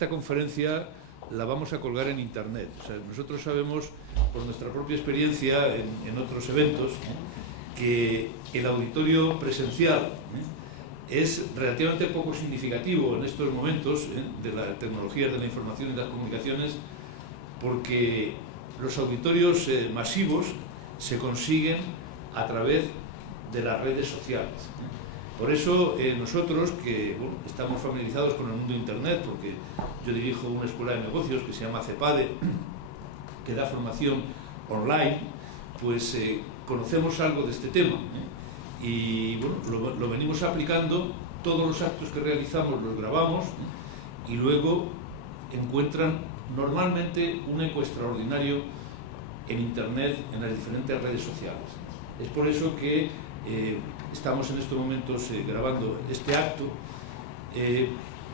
esta conferencia la vamos a colgar en Internet. O sea, nosotros sabemos, por nuestra propia experiencia en otros eventos, que el auditorio presencial es relativamente poco significativo en estos momentos de las tecnologías de la información y las comunicaciones, porque los auditorios masivos se consiguen a través de las redes sociales. Por eso nosotros, que bueno, estamos familiarizados con el mundo de Internet, porque yo dirijo una escuela de negocios que se llama CEPADE, que da formación online, pues conocemos algo de este tema, y bueno, lo venimos aplicando. Todos los actos que realizamos los grabamos y luego encuentran normalmente un eco extraordinario en Internet, en las diferentes redes sociales. Es por eso que estamos en estos momentos grabando este acto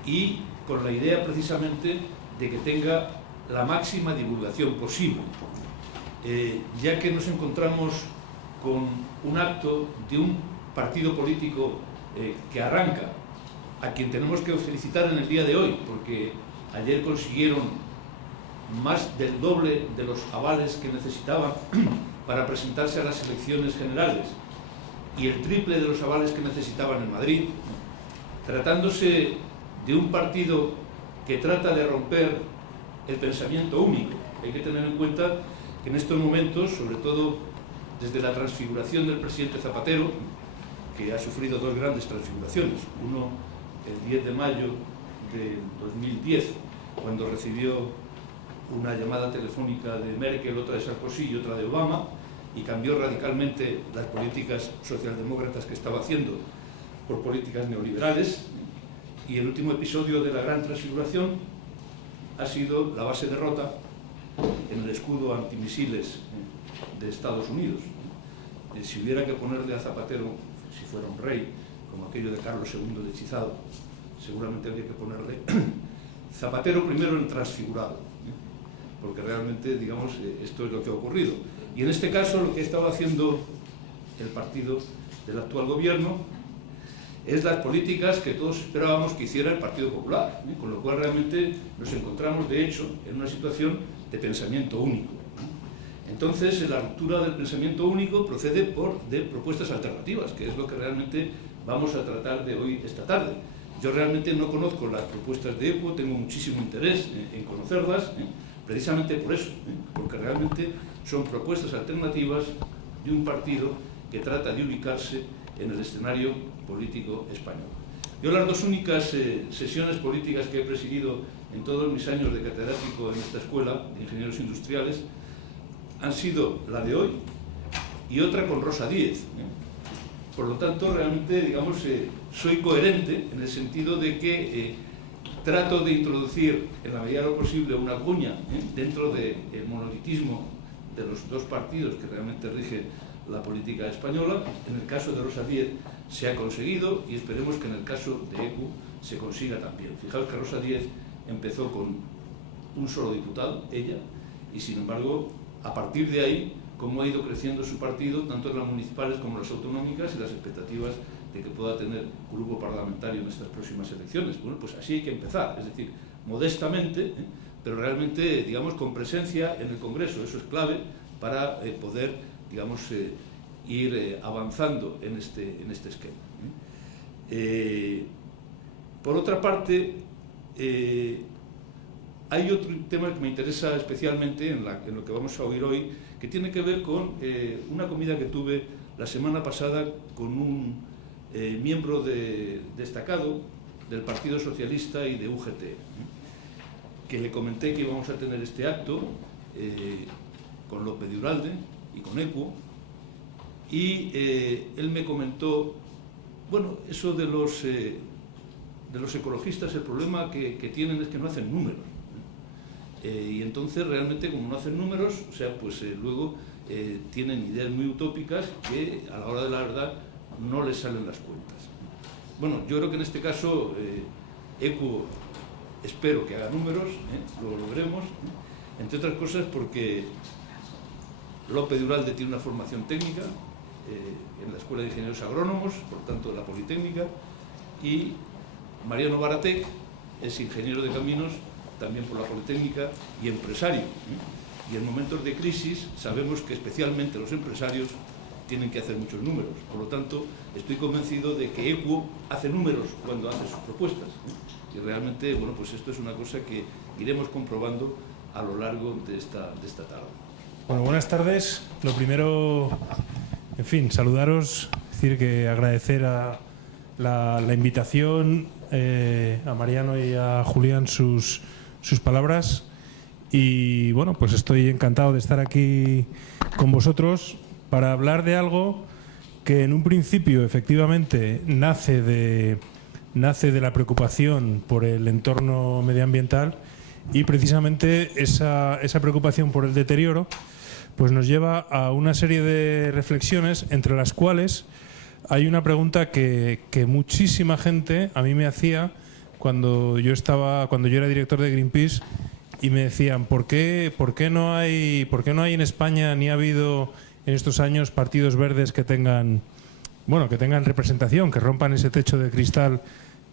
y con la idea precisamente de que tenga la máxima divulgación posible, ya que nos encontramos con un acto de un partido político que arranca, a quien tenemos que felicitar en el día de hoy, porque ayer consiguieron más del doble de los avales que necesitaban para presentarse a las elecciones generales y el triple de los avales que necesitaban en Madrid, tratándose de un partido que trata de romper el pensamiento único. Hay que tener en cuenta que en estos momentos, sobre todo desde la transfiguración del presidente Zapatero, que ha sufrido dos grandes transfiguraciones, uno el 10 de mayo de 2010, cuando recibió una llamada telefónica de Merkel, otra de Sarkozy y otra de Obama, y cambió radicalmente las políticas socialdemócratas que estaba haciendo por políticas neoliberales. Y el último episodio de la gran transfiguración ha sido la base de Rota en el escudo antimisiles de Estados Unidos. Si hubiera que ponerle a Zapatero, si fuera un rey, como aquello de Carlos II de hechizado, seguramente habría que ponerle Zapatero primero en transfigurado, porque realmente, digamos, esto es lo que ha ocurrido. Y en este caso lo que estaba haciendo el partido del actual gobierno es las políticas que todos esperábamos que hiciera el Partido Popular, con lo cual realmente nos encontramos, de hecho, en una situación de pensamiento único. Entonces, la ruptura del pensamiento único procede de propuestas alternativas, que es lo que realmente vamos a tratar de hoy, esta tarde. Yo realmente no conozco las propuestas de ECUO, tengo muchísimo interés en conocerlas, precisamente por eso, porque realmente son propuestas alternativas de un partido que trata de ubicarse en el escenario político español. Yo las dos únicas sesiones políticas que he presidido en todos mis años de catedrático en esta escuela de ingenieros industriales han sido la de hoy y otra con Rosa Díez. Por lo tanto, realmente, digamos, soy coherente en el sentido de que trato de introducir en la medida de lo posible una cuña dentro del monolitismo de los dos partidos que realmente rigen la política española. En el caso de Rosa Díez se ha conseguido y esperemos que en el caso de ECU se consiga también. Fijaos que Rosa Díez empezó con un solo diputado, ella, y sin embargo, a partir de ahí, cómo ha ido creciendo su partido, tanto en las municipales como en las autonómicas, y las expectativas de que pueda tener grupo parlamentario en estas próximas elecciones. Bueno, pues así hay que empezar, es decir, modestamente, pero realmente, digamos, con presencia en el Congreso. Eso es clave para poder, digamos, ir avanzando en este esquema. Por otra parte, hay otro tema que me interesa especialmente en lo que vamos a oír hoy, que tiene que ver con una comida que tuve la semana pasada con un miembro destacado del Partido Socialista y de UGT, que le comenté que íbamos a tener este acto con López de Uralde y con ECUO, y él me comentó, bueno, eso de los ecologistas, el problema que tienen es que no hacen números. Y entonces realmente, como no hacen números, o sea, pues luego tienen ideas muy utópicas que a la hora de la verdad no les salen las cuentas. Bueno, yo creo que en este caso ECUO espero que haga números, lo logremos, entre otras cosas porque López de Uralde tiene una formación técnica en la Escuela de Ingenieros Agrónomos, por tanto la Politécnica, y Mariano Baratec es ingeniero de caminos también por la Politécnica, y empresario. Y en momentos de crisis sabemos que especialmente los empresarios tienen que hacer muchos números. Por lo tanto, estoy convencido de que EQUO hace números cuando hace sus propuestas. Y realmente, bueno, pues esto es una cosa que iremos comprobando a lo largo de esta tarde. Bueno, buenas tardes. Lo primero, en fin, saludaros, decir que agradecer a la invitación, a Mariano y a Julián sus palabras. Y bueno, pues estoy encantado de estar aquí con vosotros para hablar de algo que en un principio efectivamente nace de la preocupación por el entorno medioambiental, y precisamente esa preocupación por el deterioro pues nos lleva a una serie de reflexiones, entre las cuales hay una pregunta que muchísima gente a mí me hacía cuando yo era director de Greenpeace, y me decían ¿por qué no hay en España, ni ha habido en estos años, partidos verdes que tengan representación, que rompan ese techo de cristal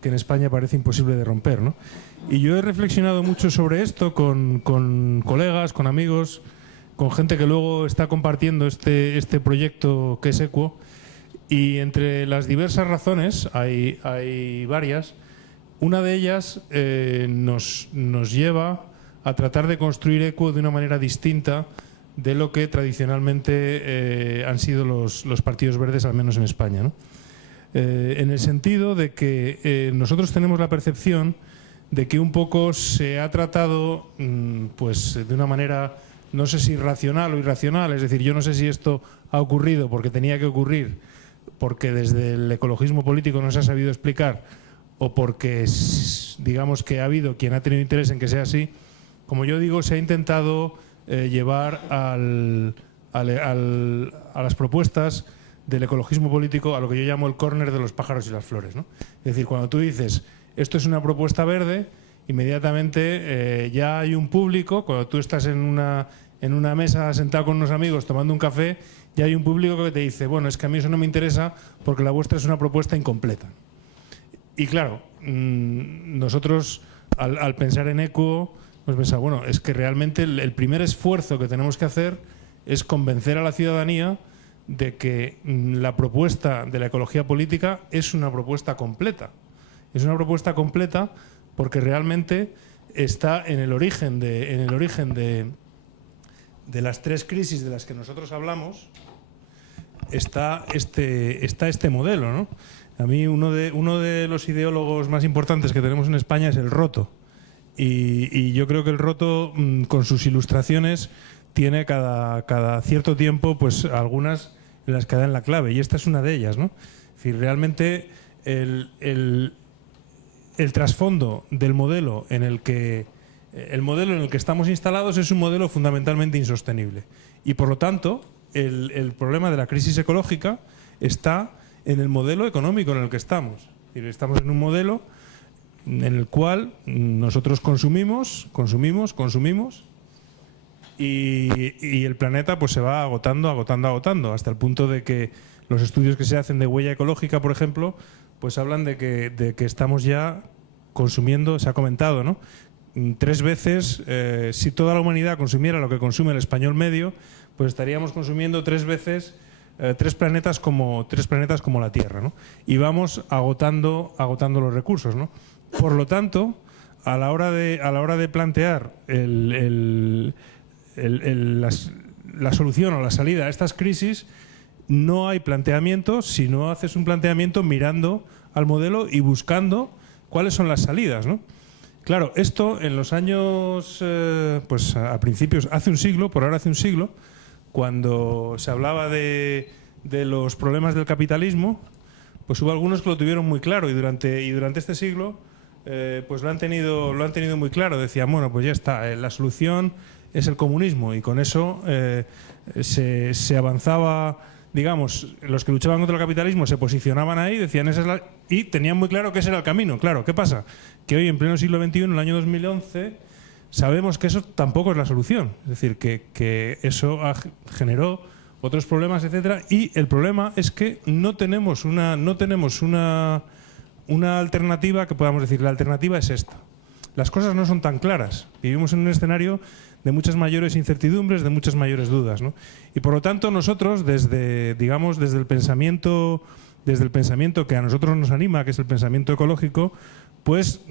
que en España parece imposible de romper, ¿no? Y yo he reflexionado mucho sobre esto con colegas, con amigos, con gente que luego está compartiendo este proyecto que es EQUO, y entre las diversas razones, hay varias. Una de ellas nos lleva a tratar de construir EQUO de una manera distinta de lo que tradicionalmente han sido los partidos verdes, al menos en España, ¿no? En el sentido de que nosotros tenemos la percepción de que un poco se ha tratado pues de una manera, no sé si racional o irracional, es decir, yo no sé si esto ha ocurrido porque tenía que ocurrir, porque desde el ecologismo político no se ha sabido explicar, o porque digamos que ha habido quien ha tenido interés en que sea así. Como yo digo, se ha intentado llevar a las propuestas del ecologismo político a lo que yo llamo el córner de los pájaros y las flores, ¿no? Es decir, cuando tú dices esto es una propuesta verde, inmediatamente ya hay un público. Cuando tú estás en una mesa sentado con unos amigos tomando un café, ya hay un público que te dice, bueno, es que a mí eso no me interesa porque la vuestra es una propuesta incompleta. Y claro, nosotros al pensar en EQUO hemos pensado, bueno, es que realmente el primer esfuerzo que tenemos que hacer es convencer a la ciudadanía de que la propuesta de la ecología política es una propuesta completa. Es una propuesta completa porque realmente está en el origen de las tres crisis de las que nosotros hablamos, está este modelo, ¿no? A mí uno de los ideólogos más importantes que tenemos en España es el Roto. Y yo creo que el Roto, con sus ilustraciones, tiene cada cierto tiempo pues algunas en las que dan la clave, y esta es una de ellas, ¿no? Es decir, realmente el trasfondo del modelo en el que estamos instalados es un modelo fundamentalmente insostenible, y por lo tanto el problema de la crisis ecológica está en el modelo económico en el que estamos. Es decir, estamos en un modelo en el cual nosotros consumimos y el planeta pues se va agotando hasta el punto de que los estudios que se hacen de huella ecológica, por ejemplo, pues hablan de que estamos ya consumiendo, se ha comentado, ¿no? 3 veces, si toda la humanidad consumiera lo que consume el español medio, pues estaríamos consumiendo 3 veces 3 planetas como la Tierra, ¿no? Y vamos agotando los recursos, ¿no? Por lo tanto, a la hora de plantear la solución o la salida a estas crisis, no hay planteamiento si no haces un planteamiento mirando al modelo y buscando cuáles son las salidas, ¿no? Claro, esto en los años, pues a principios, hace un siglo, cuando se hablaba de los problemas del capitalismo, pues hubo algunos que lo tuvieron muy claro, y durante este siglo pues lo han tenido muy claro. Decían, bueno, pues ya está, la solución es el comunismo, y con eso se avanzaba, digamos, los que luchaban contra el capitalismo se posicionaban ahí, decían y tenían muy claro que ese era el camino. Claro, ¿qué pasa? Que hoy, en pleno siglo XXI, en el año 2011, sabemos que eso tampoco es la solución. Es decir, que eso generó otros problemas, etcétera, y el problema es que no tenemos una alternativa que podamos decir, la alternativa es esta. las cosas no son tan claras. Vivimos en un escenario de muchas mayores incertidumbres, de muchas mayores dudas, ¿no? Y por lo tanto nosotros desde el pensamiento que a nosotros nos anima, que es el pensamiento ecológico, pues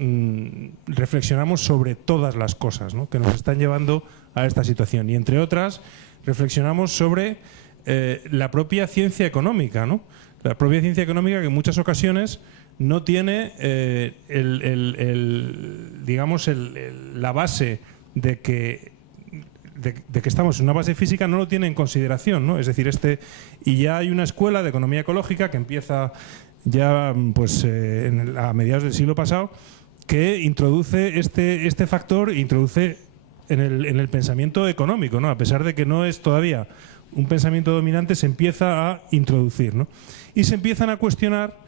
reflexionamos sobre todas las cosas, ¿no?, que nos están llevando a esta situación. Y entre otras, reflexionamos sobre la propia ciencia económica, ¿no? La propia ciencia económica que en muchas ocasiones no tiene la base de que estamos en una base física, no lo tiene en consideración, ¿no? Es decir, y ya hay una escuela de economía ecológica que empieza ya pues a mediados del siglo pasado, que introduce este factor, introduce en el pensamiento económico, ¿no? A pesar de que no es todavía un pensamiento dominante, se empieza a introducir, ¿no? Y se empiezan a cuestionar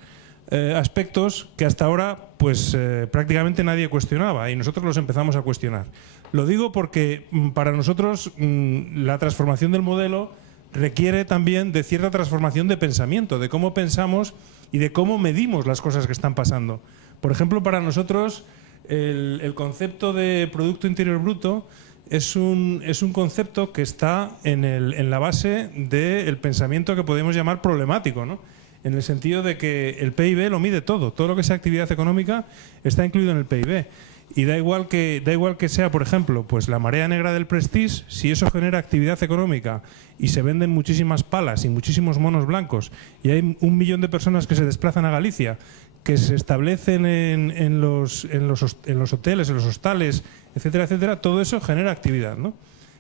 aspectos que hasta ahora pues prácticamente nadie cuestionaba, y nosotros los empezamos a cuestionar. Lo digo porque para nosotros la transformación del modelo requiere también de cierta transformación de pensamiento, de cómo pensamos y de cómo medimos las cosas que están pasando. Por ejemplo, para nosotros el concepto de Producto Interior Bruto es un concepto que está en la base del pensamiento que podemos llamar problemático, ¿no? En el sentido de que el PIB lo mide todo lo que sea actividad económica está incluido en el PIB. Y da igual que sea, por ejemplo, pues la marea negra del Prestige, si eso genera actividad económica y se venden muchísimas palas y muchísimos monos blancos y hay 1 millón de personas que se desplazan a Galicia, que se establecen en los hoteles, en los hostales, etcétera, etcétera, todo eso genera actividad, ¿no?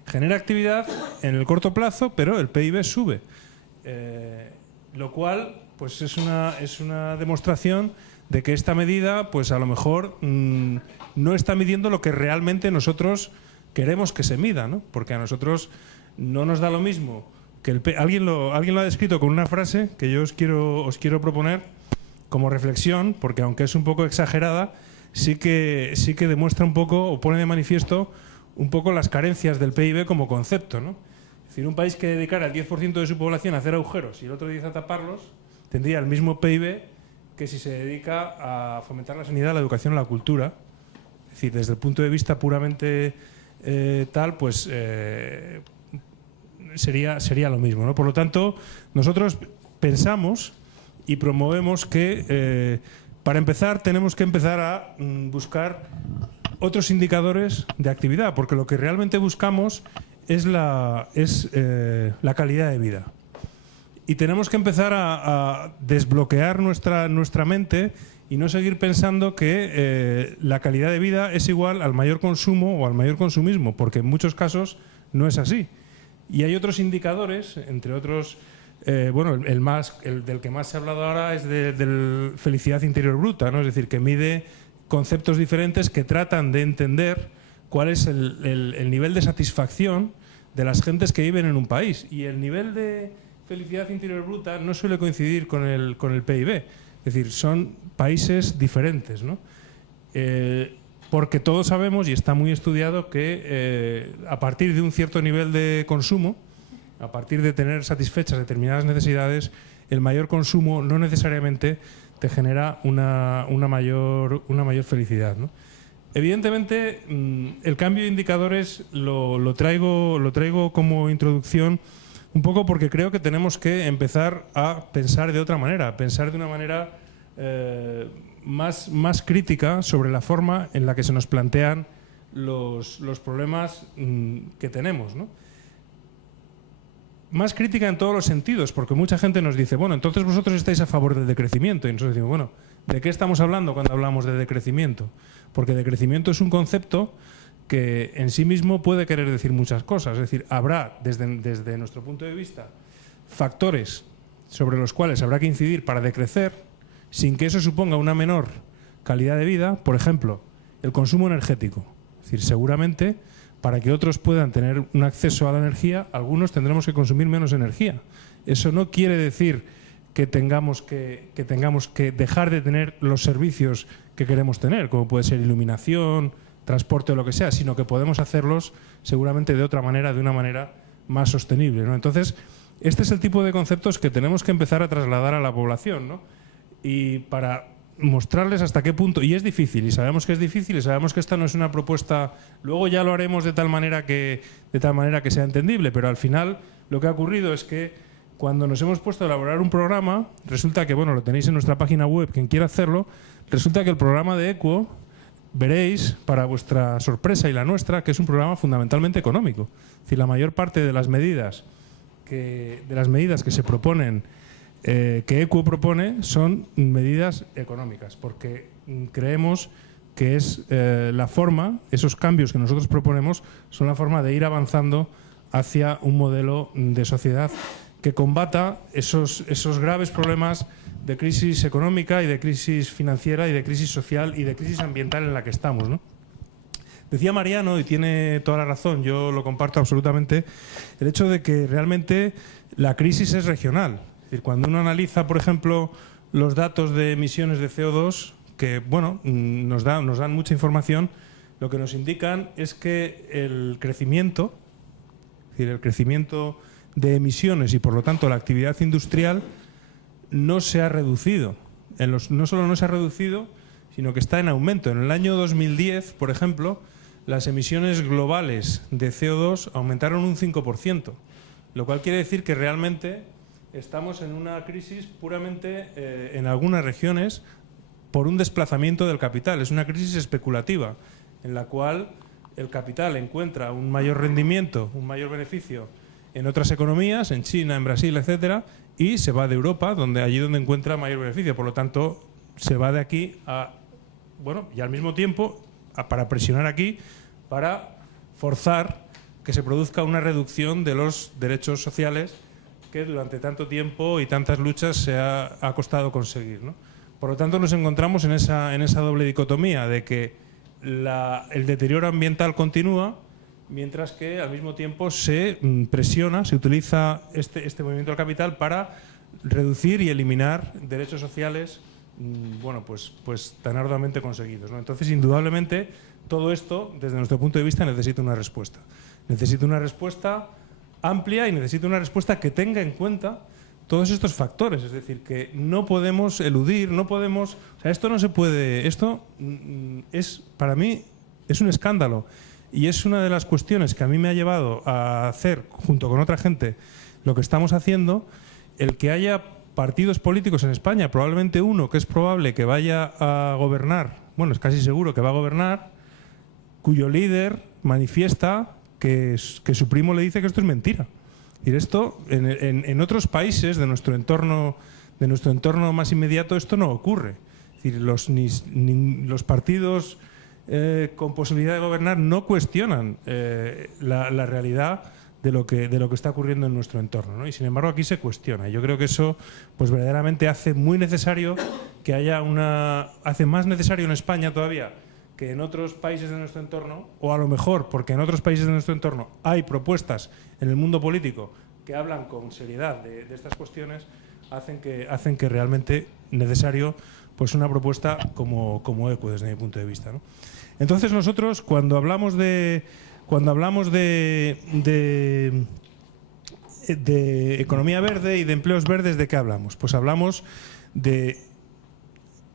Genera actividad en el corto plazo, pero el PIB sube. Lo cual pues es una demostración de que esta medida pues a lo mejor no está midiendo lo que realmente nosotros queremos que se mida, ¿no? Porque a nosotros no nos da lo mismo que alguien lo ha descrito con una frase que yo os quiero proponer como reflexión, porque aunque es un poco exagerada, sí que demuestra un poco o pone de manifiesto un poco las carencias del PIB como concepto, ¿no? Es decir, un país que dedicara el 10% de su población a hacer agujeros y el otro 10% a taparlos tendría el mismo PIB que si se dedica a fomentar la sanidad, la educación o la cultura. Es decir, desde el punto de vista puramente pues sería lo mismo, ¿no? Por lo tanto, nosotros pensamos y promovemos que para empezar tenemos que empezar a buscar otros indicadores de actividad, porque lo que realmente buscamos es la calidad de vida. Y tenemos que empezar a desbloquear nuestra mente y no seguir pensando que la calidad de vida es igual al mayor consumo o al mayor consumismo, porque en muchos casos no es así. Y hay otros indicadores, entre otros, bueno, el del que más se ha hablado ahora es de felicidad interior bruta, ¿no? Es decir, que mide conceptos diferentes que tratan de entender cuál es el nivel de satisfacción de las gentes que viven en un país. Y el nivel de felicidad interior bruta no suele coincidir con el PIB. Es decir, son países diferentes, ¿no? Porque todos sabemos, y está muy estudiado, que a partir de un cierto nivel de consumo, a partir de tener satisfechas determinadas necesidades, el mayor consumo no necesariamente te genera una mayor felicidad, ¿no? Evidentemente, el cambio de indicadores lo traigo como introducción un poco porque creo que tenemos que empezar a pensar de otra manera, pensar de una manera más crítica sobre la forma en la que se nos plantean los problemas que tenemos, ¿no? Más crítica en todos los sentidos, porque mucha gente nos dice, bueno, entonces vosotros estáis a favor del decrecimiento. Y nosotros decimos, bueno, ¿de qué estamos hablando cuando hablamos de decrecimiento? Porque decrecimiento es un concepto que en sí mismo puede querer decir muchas cosas. Es decir, habrá, desde nuestro punto de vista, factores sobre los cuales habrá que incidir para decrecer, sin que eso suponga una menor calidad de vida. Por ejemplo, el consumo energético. Es decir, seguramente, para que otros puedan tener un acceso a la energía, algunos tendremos que consumir menos energía. Eso no quiere decir que tengamos que dejar de tener los servicios que queremos tener, como puede ser iluminación, transporte o lo que sea, sino que podemos hacerlos seguramente de otra manera, de una manera más sostenible, ¿no? Entonces, este es el tipo de conceptos que tenemos que empezar a trasladar a la población, ¿no? Y para mostrarles hasta qué punto, y es difícil, y sabemos que es difícil, y sabemos que esta no es una propuesta, luego ya lo haremos de tal manera que sea entendible, pero al final lo que ha ocurrido es que cuando nos hemos puesto a elaborar un programa, resulta que, bueno, lo tenéis en nuestra página web, quien quiera hacerlo, resulta que el programa de Equo, veréis, para vuestra sorpresa y la nuestra, que es un programa fundamentalmente económico. Es decir, la mayor parte de las medidas que se proponen, que Equo propone, son medidas económicas, porque creemos que es la forma, esos cambios que nosotros proponemos, son la forma de ir avanzando hacia un modelo de sociedad que combata esos graves problemas de crisis económica y de crisis financiera y de crisis social y de crisis ambiental en la que estamos, ¿no? Decía Mariano, y tiene toda la razón, yo lo comparto absolutamente, el hecho de que realmente la crisis es regional. Es decir, cuando uno analiza, por ejemplo, los datos de emisiones de CO2, que bueno, nos dan mucha información, lo que nos indican es que el crecimiento, es decir, el crecimiento de emisiones y por lo tanto la actividad industrial no se ha reducido. No solo no se ha reducido, sino que está en aumento. En el año 2010, por ejemplo, las emisiones globales de CO2 aumentaron un 5%, lo cual quiere decir que realmente estamos en una crisis puramente en algunas regiones por un desplazamiento del capital. Es una crisis especulativa en la cual el capital encuentra un mayor rendimiento, un mayor beneficio en otras economías, en China, en Brasil, etcétera, y se va de Europa, allí donde encuentra mayor beneficio. Por lo tanto, se va de aquí a, bueno, y al mismo tiempo para presionar aquí, para forzar que se produzca una reducción de los derechos sociales que durante tanto tiempo y tantas luchas se ha costado conseguir, ¿no? Por lo tanto, nos encontramos en esa doble dicotomía de que el deterioro ambiental continúa, mientras que al mismo tiempo se presiona, se utiliza este movimiento del capital para reducir y eliminar derechos sociales, bueno, pues tan arduamente conseguidos, ¿no? Entonces, indudablemente, todo esto, desde nuestro punto de vista, necesita una respuesta. Necesita una respuesta amplia y necesita una respuesta que tenga en cuenta todos estos factores. Es decir, que no podemos eludir, no podemos... O sea, esto no se puede... Esto es, para mí, es un escándalo. Y es una de las cuestiones que a mí me ha llevado a hacer, junto con otra gente, lo que estamos haciendo, el que haya partidos políticos en España, probablemente uno que es probable que vaya a gobernar, bueno, es casi seguro que va a gobernar, cuyo líder manifiesta que su primo le dice que esto es mentira. Y esto, en otros países de nuestro entorno más inmediato, esto no ocurre. Es decir, los partidos con posibilidad de gobernar no cuestionan la realidad de lo que está ocurriendo en nuestro entorno, ¿no? Y sin embargo aquí se cuestiona. Yo creo que eso pues verdaderamente hace muy necesario que haya hace más necesario en España todavía que en otros países de nuestro entorno, o a lo mejor porque en otros países de nuestro entorno hay propuestas en el mundo político que hablan con seriedad de estas cuestiones, hacen que realmente necesario pues una propuesta como Equo, desde mi punto de vista, ¿no? Entonces nosotros cuando hablamos de economía verde y de empleos verdes, ¿de qué hablamos? Pues hablamos de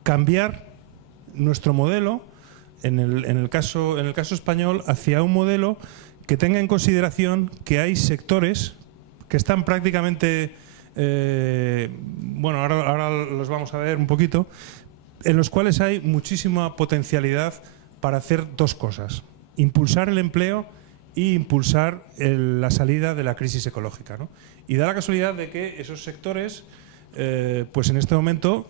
cambiar nuestro modelo, en el caso español, hacia un modelo que tenga en consideración que hay sectores que están prácticamente, bueno, ahora los vamos a ver un poquito, en los cuales hay muchísima potencialidad para hacer dos cosas: impulsar el empleo e impulsar la salida de la crisis ecológica, ¿no? Y da la casualidad de que esos sectores, pues en este momento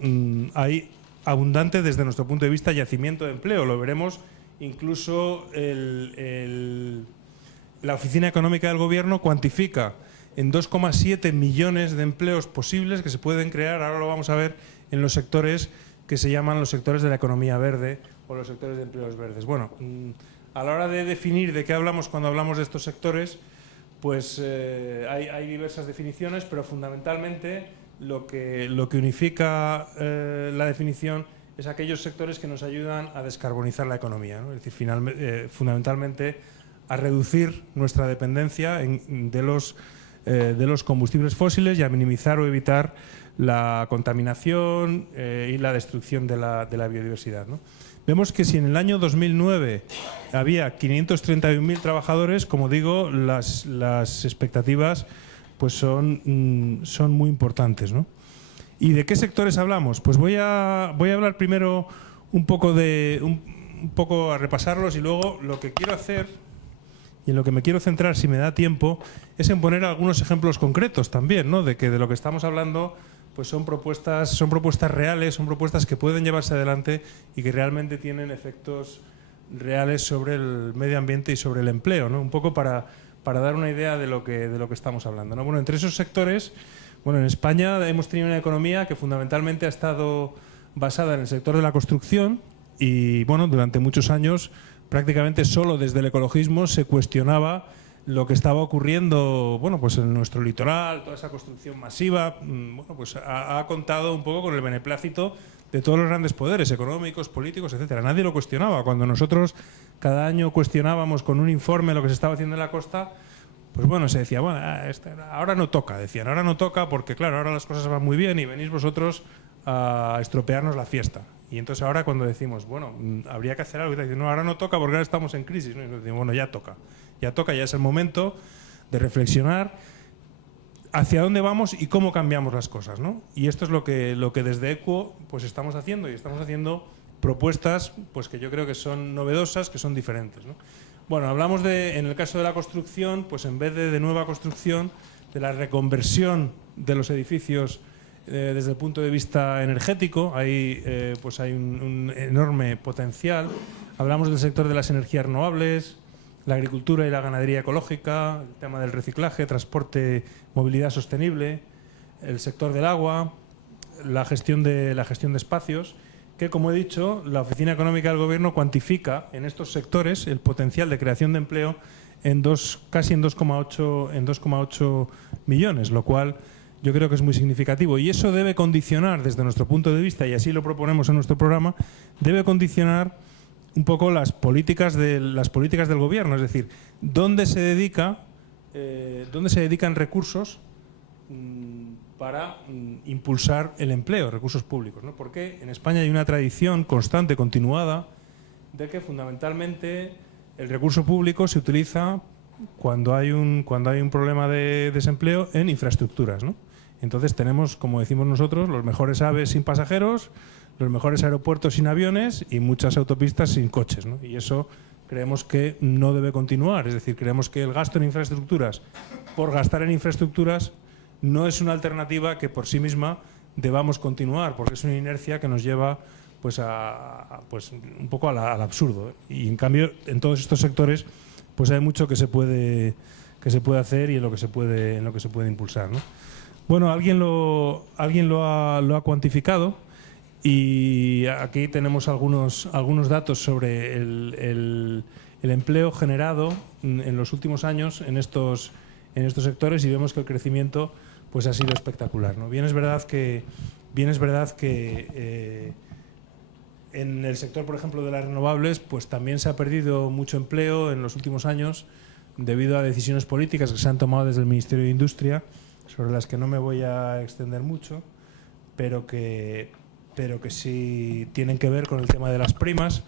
hay abundante, desde nuestro punto de vista, yacimiento de empleo. Lo veremos incluso la Oficina Económica del Gobierno cuantifica en 2,7 millones de empleos posibles que se pueden crear, ahora lo vamos a ver, en los sectores que se llaman los sectores de la economía verde o los sectores de empleos verdes. Bueno, a la hora de definir de qué hablamos cuando hablamos de estos sectores, pues hay diversas definiciones, pero fundamentalmente lo que unifica la definición es aquellos sectores que nos ayudan a descarbonizar la economía, ¿no? Es decir, fundamentalmente a reducir nuestra dependencia de los de los combustibles fósiles y a minimizar o evitar la contaminación y la destrucción de la biodiversidad, ¿no? Vemos que si en el año 2009 había 531.000 trabajadores, como digo, las expectativas pues son muy importantes, ¿no? ¿Y de qué sectores hablamos? Pues voy a hablar primero un poco a repasarlos, y luego lo que quiero hacer y en lo que me quiero centrar, si me da tiempo, es en poner algunos ejemplos concretos también, ¿no? De lo que estamos hablando pues son propuestas reales, son propuestas que pueden llevarse adelante y que realmente tienen efectos reales sobre el medio ambiente y sobre el empleo, ¿no? Un poco para dar una idea de lo que estamos hablando, ¿no? Bueno, entre esos sectores, en España hemos tenido una economía que fundamentalmente ha estado basada en el sector de la construcción y, durante muchos años prácticamente solo desde el ecologismo se cuestionaba lo que estaba ocurriendo, pues en nuestro litoral, toda esa construcción masiva, pues ha contado un poco con el beneplácito de todos los grandes poderes económicos, políticos, etcétera. Nadie lo cuestionaba. Cuando nosotros cada año cuestionábamos con un informe lo que se estaba haciendo en la costa, pues se decía, ahora no toca, decían, ahora no toca porque, claro, ahora las cosas van muy bien y venís vosotros a estropearnos la fiesta. Y entonces ahora cuando decimos, habría que hacer algo, y dicen, no, ahora no toca porque ahora estamos en crisis, ¿no? Y decimos, ya toca, ya es el momento de reflexionar hacia dónde vamos y cómo cambiamos las cosas, ¿no? Y esto es lo que desde EQUO pues estamos haciendo, y estamos haciendo propuestas pues que yo creo que son novedosas, que son diferentes, ¿no? Hablamos en el caso de la construcción, pues en vez de nueva construcción, de la reconversión de los edificios desde el punto de vista energético. Hay un enorme potencial. Hablamos del sector de las energías renovables, la agricultura y la ganadería ecológica, el tema del reciclaje, transporte, movilidad sostenible, el sector del agua, la gestión de espacios, que, como he dicho, la Oficina Económica del Gobierno cuantifica en estos sectores el potencial de creación de empleo casi en 2,8 millones, lo cual yo creo que es muy significativo. Y eso debe condicionar, desde nuestro punto de vista, y así lo proponemos en nuestro programa, debe condicionar un poco las políticas del Gobierno, es decir, dónde se dedican recursos para impulsar el empleo, recursos públicos, ¿no? Porque en España hay una tradición constante, continuada, de que fundamentalmente el recurso público se utiliza cuando hay un problema de desempleo en infraestructuras, ¿no? Entonces tenemos, como decimos nosotros, los mejores aves sin pasajeros, los mejores aeropuertos sin aviones y muchas autopistas sin coches, ¿no? Y eso creemos que no debe continuar. Es decir, creemos que el gasto en infraestructuras, por gastar en infraestructuras, no es una alternativa que por sí misma debamos continuar, porque es una inercia que nos lleva pues un poco al absurdo. Y en cambio, en todos estos sectores pues hay mucho que se puede hacer y en lo que se puede impulsar, ¿no? Alguien lo ha cuantificado, y aquí tenemos algunos datos sobre el empleo generado en los últimos años en estos sectores, y vemos que el crecimiento pues ha sido espectacular, ¿no? Bien es verdad que en el sector, por ejemplo, de las renovables, pues también se ha perdido mucho empleo en los últimos años debido a decisiones políticas que se han tomado desde el Ministerio de Industria, sobre las que no me voy a extender mucho, pero que sí tienen que ver con el tema de las primas,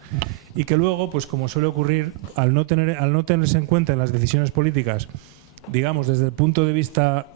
y que luego, pues como suele ocurrir, al no tenerse en cuenta en las decisiones políticas, digamos, desde el punto de vista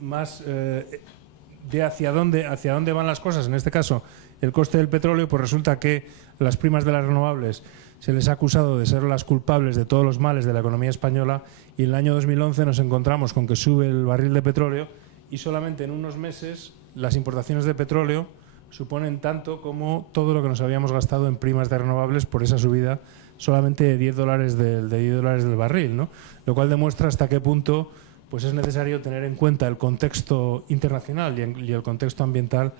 más de hacia dónde van las cosas, en este caso el coste del petróleo, pues resulta que las primas de las renovables se les ha acusado de ser las culpables de todos los males de la economía española, y en el año 2011 nos encontramos con que sube el barril de petróleo y solamente en unos meses las importaciones de petróleo suponen tanto como todo lo que nos habíamos gastado en primas de renovables por esa subida solamente de $10 del barril, ¿no? Lo cual demuestra hasta qué punto pues es necesario tener en cuenta el contexto internacional y el contexto ambiental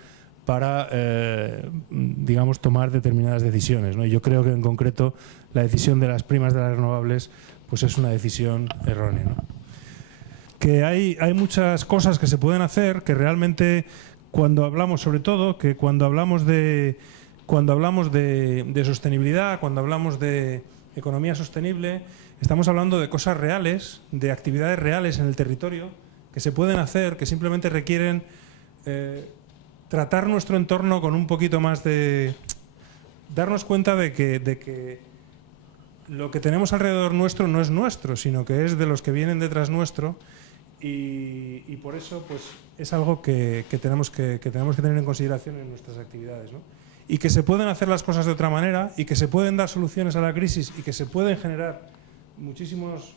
para, digamos, tomar determinadas decisiones, ¿no? Y yo creo que en concreto la decisión de las primas de las renovables pues es una decisión errónea, ¿no? Que hay muchas cosas que se pueden hacer, que realmente cuando hablamos, sobre todo, que cuando hablamos de sostenibilidad, cuando hablamos de economía sostenible, estamos hablando de cosas reales, de actividades reales en el territorio que se pueden hacer, que simplemente requieren tratar nuestro entorno con un poquito más de... darnos cuenta de que lo que tenemos alrededor nuestro no es nuestro, sino que es de los que vienen detrás nuestro, y por eso pues, es algo que tenemos que tener en consideración en nuestras actividades, ¿no? Y que se pueden hacer las cosas de otra manera, y que se pueden dar soluciones a la crisis, y que se pueden generar muchísimos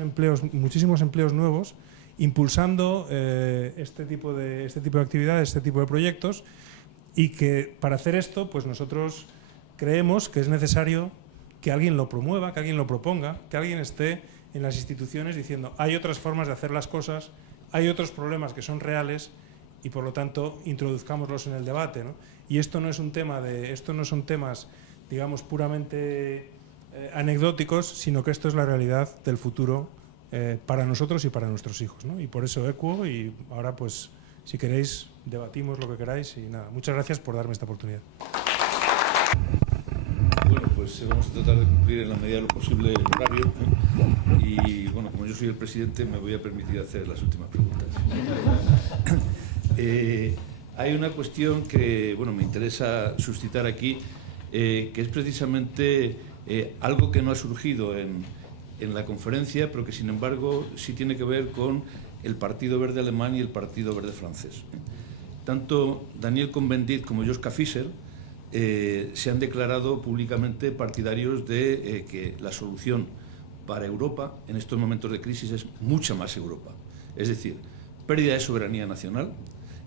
empleos nuevos, impulsando este tipo de actividades, este tipo de proyectos, y que para hacer esto pues nosotros creemos que es necesario que alguien lo promueva, que alguien lo proponga, que alguien esté en las instituciones diciendo hay otras formas de hacer las cosas, hay otros problemas que son reales y por lo tanto introduzcámoslos en el debate, ¿no? Y esto no es un tema estos no son temas, digamos, puramente anecdóticos, sino que esto es la realidad del futuro para nosotros y para nuestros hijos, ¿no? Y por eso Equo, y ahora pues si queréis debatimos lo que queráis y nada, muchas gracias por darme esta oportunidad. Bueno, pues vamos a tratar de cumplir en la medida de lo posible el horario, y bueno, como yo soy el presidente me voy a permitir hacer las últimas preguntas. Hay una cuestión que bueno, me interesa suscitar aquí, que es precisamente algo que no ha surgido en la conferencia, pero que sin embargo sí tiene que ver con el Partido Verde alemán y el Partido Verde francés. Tanto Daniel Cohn-Bendit como Joschka Fischer se han declarado públicamente partidarios de que la solución para Europa en estos momentos de crisis es mucha más Europa. Es decir, pérdida de soberanía nacional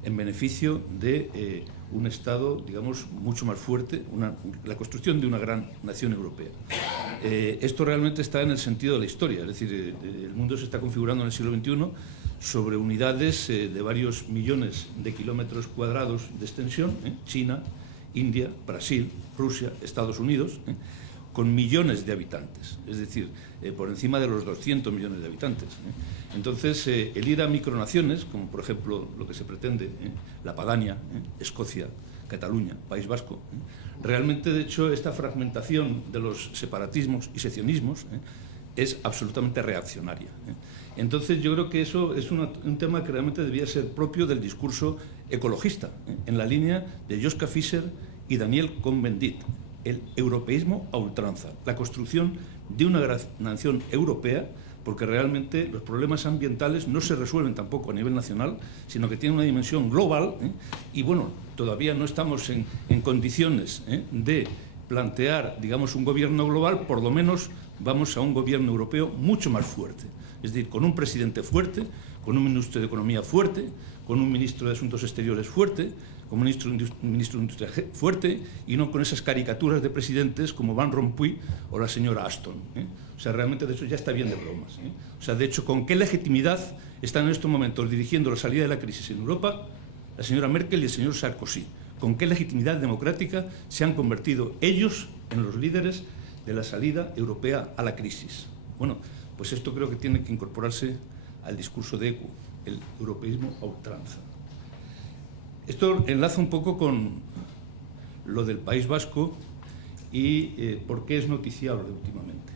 en beneficio de un Estado, digamos, mucho más fuerte, la construcción de una gran nación europea. Esto realmente está en el sentido de la historia, es decir, el mundo se está configurando en el siglo XXI sobre unidades de varios millones de kilómetros cuadrados de extensión, China, India, Brasil, Rusia, Estados Unidos, con millones de habitantes, es decir, por encima de los 200 millones de habitantes. Entonces, el ir a micronaciones, como por ejemplo lo que se pretende, la Padania, Escocia, Cataluña, País Vasco, realmente, de hecho, esta fragmentación de los separatismos y seccionismos es absolutamente reaccionaria. Entonces, yo creo que eso es un tema que realmente debía ser propio del discurso ecologista, en la línea de Joschka Fischer y Daniel Cohn-Bendit. El europeísmo a ultranza, la construcción de una gran nación europea, porque realmente los problemas ambientales no se resuelven tampoco a nivel nacional, sino que tienen una dimensión global, y bueno, todavía no estamos en condiciones de plantear, digamos, un gobierno global. Por lo menos vamos a un gobierno europeo mucho más fuerte, es decir, con un presidente fuerte, con un ministro de Economía fuerte, con un ministro de Asuntos Exteriores fuerte, con un ministro de Industria fuerte, y no con esas caricaturas de presidentes como Van Rompuy o la señora Ashton. O sea, realmente, de hecho, ya está bien de bromas. O sea, de hecho, ¿con qué legitimidad están en estos momentos dirigiendo la salida de la crisis en Europa la señora Merkel y el señor Sarkozy? ¿Con qué legitimidad democrática se han convertido ellos en los líderes de la salida europea a la crisis? Bueno, pues esto creo que tiene que incorporarse al discurso de Equo, el europeísmo a ultranza. Esto enlaza un poco con lo del País Vasco y por qué es noticiable últimamente.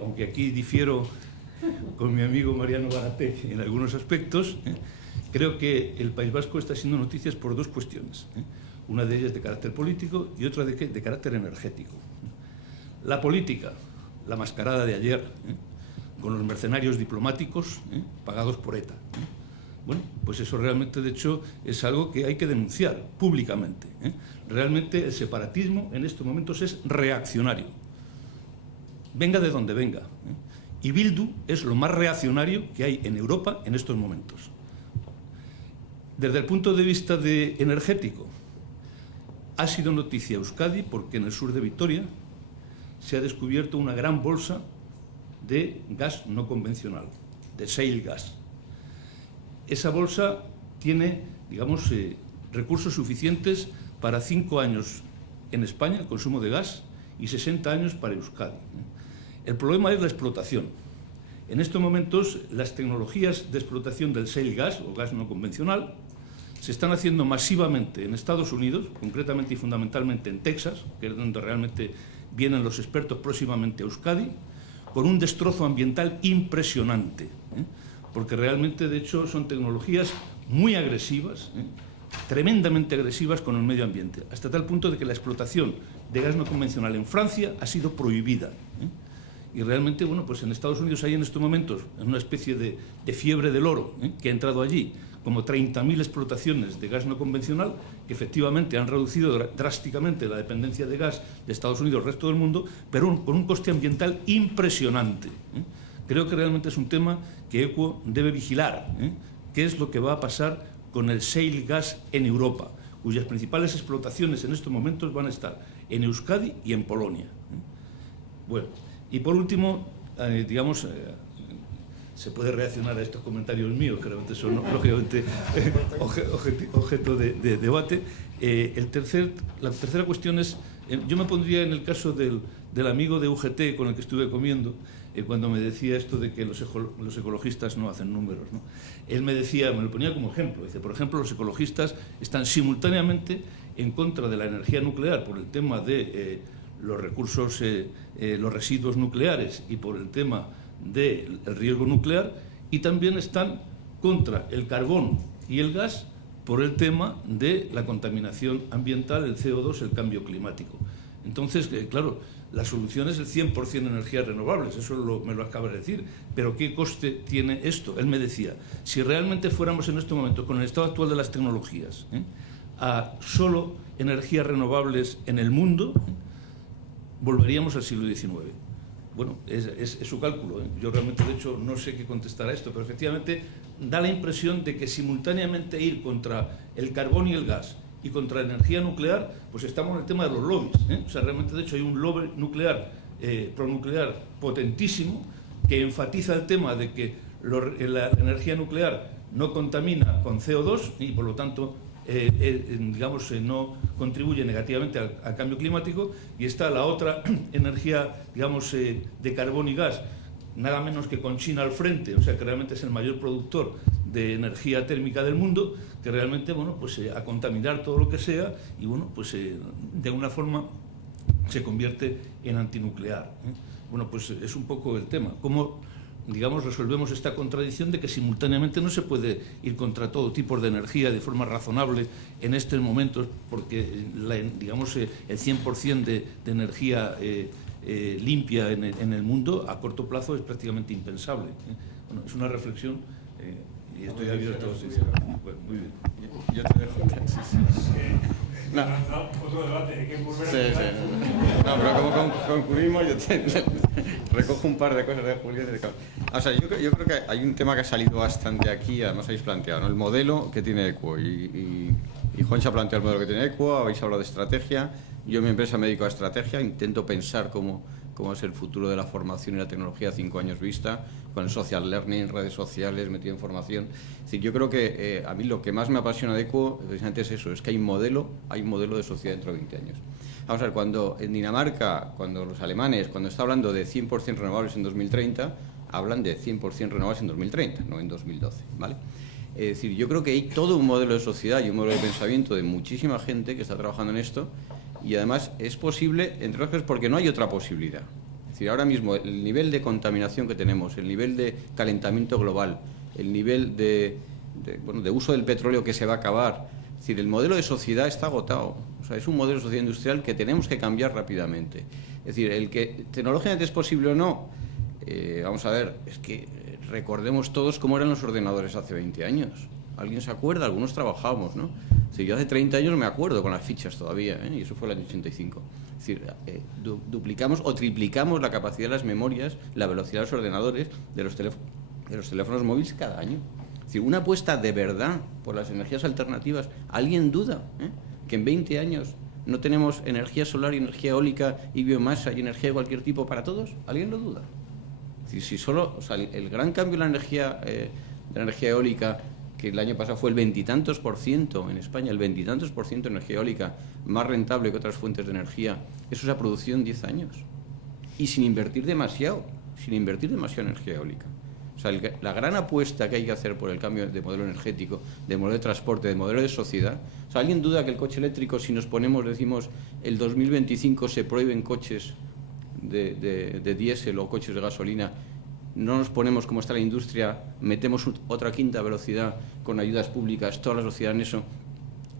Aunque aquí difiero con mi amigo Mariano Baraté en algunos aspectos, creo que el País Vasco está siendo noticias por dos cuestiones. Una de ellas de carácter político y otra de carácter energético. La política, la mascarada de ayer, con los mercenarios diplomáticos pagados por ETA. Bueno, pues eso realmente, de hecho, es algo que hay que denunciar públicamente. Realmente el separatismo en estos momentos es reaccionario. Venga de donde venga. Y Bildu es lo más reaccionario que hay en Europa en estos momentos. Desde el punto de vista energético, ha sido noticia Euskadi porque en el sur de Vitoria se ha descubierto una gran bolsa de gas no convencional, de shale gas. Esa bolsa tiene, digamos, recursos suficientes para 5 años en España, el consumo de gas, y 60 años para Euskadi. El problema es la explotación. En estos momentos, las tecnologías de explotación del shale gas, o gas no convencional, se están haciendo masivamente en Estados Unidos, concretamente y fundamentalmente en Texas, que es donde realmente vienen los expertos próximamente a Euskadi, con un destrozo ambiental impresionante, porque realmente, de hecho, son tecnologías muy agresivas, tremendamente agresivas con el medio ambiente, hasta tal punto de que la explotación de gas no convencional en Francia ha sido prohibida. Y realmente, bueno, pues en Estados Unidos hay en estos momentos una especie de fiebre del oro que ha entrado allí, como 30.000 explotaciones de gas no convencional que efectivamente han reducido drásticamente la dependencia de gas de Estados Unidos al resto del mundo, pero con un coste ambiental impresionante. Creo que realmente es un tema que EQUO debe vigilar. ¿Qué es lo que va a pasar con el shale gas en Europa, cuyas principales explotaciones en estos momentos van a estar en Euskadi y en Polonia? Bueno, y por último, digamos, se puede reaccionar a estos comentarios míos, que realmente son, lógicamente, objeto de debate. La tercera cuestión es, yo me pondría en el caso del amigo de UGT con el que estuve comiendo, cuando me decía esto de que los ecologistas no hacen números, ¿no? Él me decía, me lo ponía como ejemplo, dice, por ejemplo, los ecologistas están simultáneamente en contra de la energía nuclear por el tema de los recursos, los residuos nucleares y por el tema del riesgo nuclear, y también están contra el carbón y el gas por el tema de la contaminación ambiental, el CO2, el cambio climático. Entonces, claro, la solución es el 100% de energías renovables, eso me lo acaba de decir, pero ¿qué coste tiene esto? Él me decía, si realmente fuéramos en este momento, con el estado actual de las tecnologías, a solo energías renovables en el mundo, volveríamos al siglo XIX. Bueno, es su cálculo, Yo realmente, de hecho, no sé qué contestar a esto, pero efectivamente da la impresión de que simultáneamente ir contra el carbón y el gas y contra la energía nuclear, pues estamos en el tema de los lobbies. O sea, realmente, de hecho, hay un lobby nuclear, pronuclear potentísimo, que enfatiza el tema de que la energía nuclear no contamina con CO2 y, por lo tanto, digamos, no contribuye negativamente al cambio climático, y está la otra energía, digamos, de carbón y gas, nada menos que con China al frente, o sea, que realmente es el mayor productor de energía térmica del mundo, que realmente, bueno, pues a contaminar todo lo que sea y, bueno, pues de alguna forma se convierte en antinuclear. Bueno, pues es un poco el tema. ¿Cómo, digamos, resolvemos esta contradicción de que simultáneamente no se puede ir contra todo tipo de energía de forma razonable en estos momentos, porque, digamos, el 100% de energía limpia en el mundo a corto plazo es prácticamente impensable? Bueno, es una reflexión y estoy abierto. Bueno, muy bien. Yo te dejo. No. Otro debate, hay que volver No, pero como concluimos, yo recojo un par de cosas de Julián. O sea, yo creo que hay un tema que ha salido bastante aquí, además habéis planteado, ¿no? El modelo que tiene EQUO. Y Juan se ha planteado el modelo que tiene EQUO, habéis hablado de estrategia. Yo en mi empresa me dedico a estrategia, intento pensar cómo es el futuro de la formación y la tecnología a 5 años vista, con el social learning, redes sociales, metido en formación. Es decir, yo creo que a mí lo que más me apasiona de EQUO precisamente es eso, es que hay un modelo de sociedad dentro de 20 años. Vamos a ver, cuando en Dinamarca, cuando los alemanes, cuando está hablando de 100% renovables en 2030, hablan de 100% renovables en 2030, no en 2012, ¿vale? Es decir, yo creo que hay todo un modelo de sociedad y un modelo de pensamiento de muchísima gente que está trabajando en esto, y además es posible, entre otras cosas, porque no hay otra posibilidad. Es decir, ahora mismo el nivel de contaminación que tenemos, el nivel de calentamiento global, el nivel de uso del petróleo que se va a acabar, es decir, el modelo de sociedad está agotado. O sea, es un modelo de sociedad industrial que tenemos que cambiar rápidamente. Es decir, el que tecnológicamente es posible o no, vamos a ver, es que recordemos todos cómo eran los ordenadores hace 20 años. ¿Alguien se acuerda? Algunos trabajábamos, ¿no? Sí, yo hace 30 años me acuerdo con las fichas todavía, y eso fue el año 85. Es decir, duplicamos o triplicamos la capacidad de las memorias, la velocidad de los ordenadores, de los teléfonos móviles cada año. Es decir, una apuesta de verdad por las energías alternativas. ¿Alguien duda que en 20 años no tenemos energía solar y energía eólica y biomasa y energía de cualquier tipo para todos? ¿Alguien lo duda? Es decir, si solo, o sea, el gran cambio en la energía eólica, que el año pasado fue el 20 y tantos % en España, el 20 y tantos % de energía eólica, más rentable que otras fuentes de energía, eso se ha producido en 10 años. Y sin invertir demasiado en energía eólica. O sea, la gran apuesta que hay que hacer por el cambio de modelo energético, de modelo de transporte, de modelo de sociedad. O sea, ¿alguien duda que el coche eléctrico, si nos ponemos, decimos, el 2025 se prohíben coches de diésel o coches de gasolina, no nos ponemos como está la industria, metemos otra quinta velocidad con ayudas públicas, toda la sociedad en eso,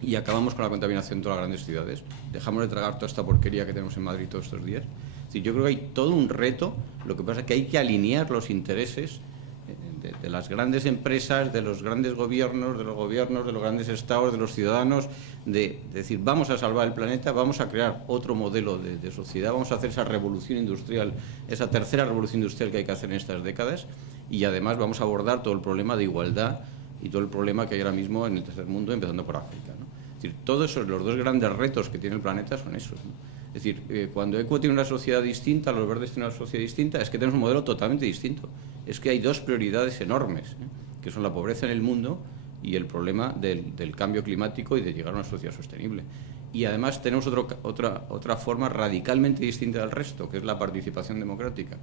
y acabamos con la contaminación en todas las grandes ciudades? Dejamos de tragar toda esta porquería que tenemos en Madrid todos estos días. Es decir, yo creo que hay todo un reto. Lo que pasa es que hay que alinear los intereses de las grandes empresas, de los grandes gobiernos, de los grandes estados, de los ciudadanos, de decir, vamos a salvar el planeta, vamos a crear otro modelo de sociedad, vamos a hacer esa revolución industrial, esa tercera revolución industrial que hay que hacer en estas décadas, y además vamos a abordar todo el problema de igualdad y todo el problema que hay ahora mismo en el tercer mundo, empezando por África, ¿no? Es decir, todos esos, los dos grandes retos que tiene el planeta son esos, ¿no? Es decir, cuando ECUO tiene una sociedad distinta, los verdes tienen una sociedad distinta, es que tenemos un modelo totalmente distinto. Es que hay dos prioridades enormes, que son la pobreza en el mundo y el problema del cambio climático y de llegar a una sociedad sostenible. Y además tenemos otra forma radicalmente distinta del resto, que es la participación democrática.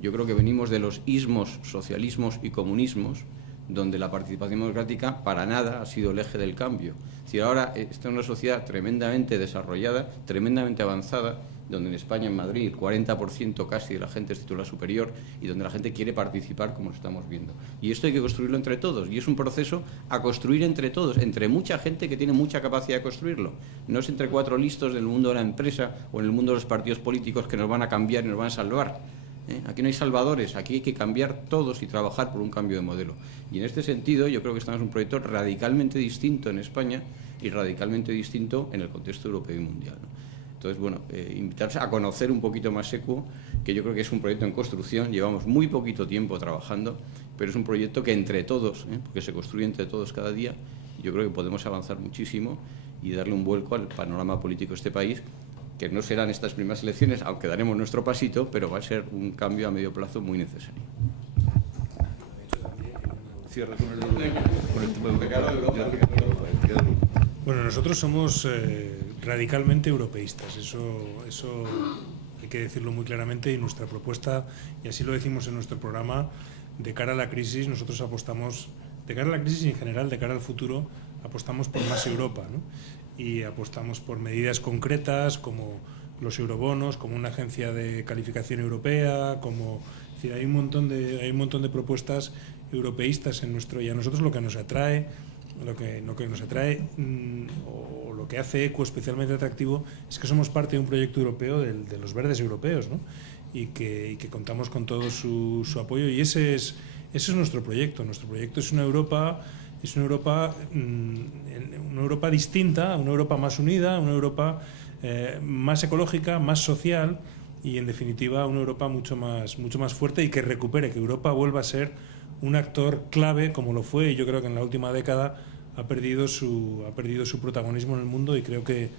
Yo creo que venimos de los ismos, socialismos y comunismos, donde la participación democrática para nada ha sido el eje del cambio. Es decir, ahora está en una sociedad tremendamente desarrollada, tremendamente avanzada, donde en España, en Madrid, el 40% casi de la gente es titular superior y donde la gente quiere participar, como lo estamos viendo. Y esto hay que construirlo entre todos, y es un proceso a construir entre todos, entre mucha gente que tiene mucha capacidad de construirlo. No es entre cuatro listos del mundo de la empresa o en el mundo de los partidos políticos que nos van a cambiar y nos van a salvar. Aquí no hay salvadores, aquí hay que cambiar todos y trabajar por un cambio de modelo. Y en este sentido yo creo que estamos en un proyecto radicalmente distinto en España y radicalmente distinto en el contexto europeo y mundial, ¿no? Entonces, bueno, invitarse a conocer un poquito más ECUO, que yo creo que es un proyecto en construcción, llevamos muy poquito tiempo trabajando, pero es un proyecto que entre todos, porque se construye entre todos cada día, yo creo que podemos avanzar muchísimo y darle un vuelco al panorama político de este país, que no serán estas primeras elecciones, aunque daremos nuestro pasito, pero va a ser un cambio a medio plazo muy necesario. Cierra con el tema de Bueno, nosotros somos radicalmente europeístas, eso hay que decirlo muy claramente, y nuestra propuesta, y así lo decimos en nuestro programa, de cara a la crisis, nosotros apostamos, de cara a la crisis en general, de cara al futuro, apostamos por más Europa, ¿no? Y apostamos por medidas concretas como los eurobonos, como una agencia de calificación europea, como, es decir, hay un montón de propuestas europeístas en nuestro, y a nosotros lo que nos atrae, lo que nos atrae o lo que hace ECUO especialmente atractivo es que somos parte de un proyecto europeo de los verdes europeos, ¿no? y que contamos con todo su apoyo, y ese es nuestro proyecto. Nuestro proyecto es una Europa distinta, una Europa más unida, una Europa más ecológica, más social, y en definitiva una Europa mucho más fuerte, y que recupere, que Europa vuelva a ser un actor clave como lo fue, y yo creo que en la última década ha perdido su protagonismo en el mundo, y creo que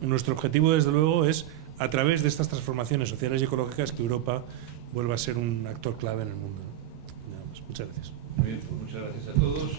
nuestro objetivo desde luego es, a través de estas transformaciones sociales y ecológicas, que Europa vuelva a ser un actor clave en el mundo, ¿no? Nada más. Muchas gracias. Muy bien, pues muchas gracias a todos.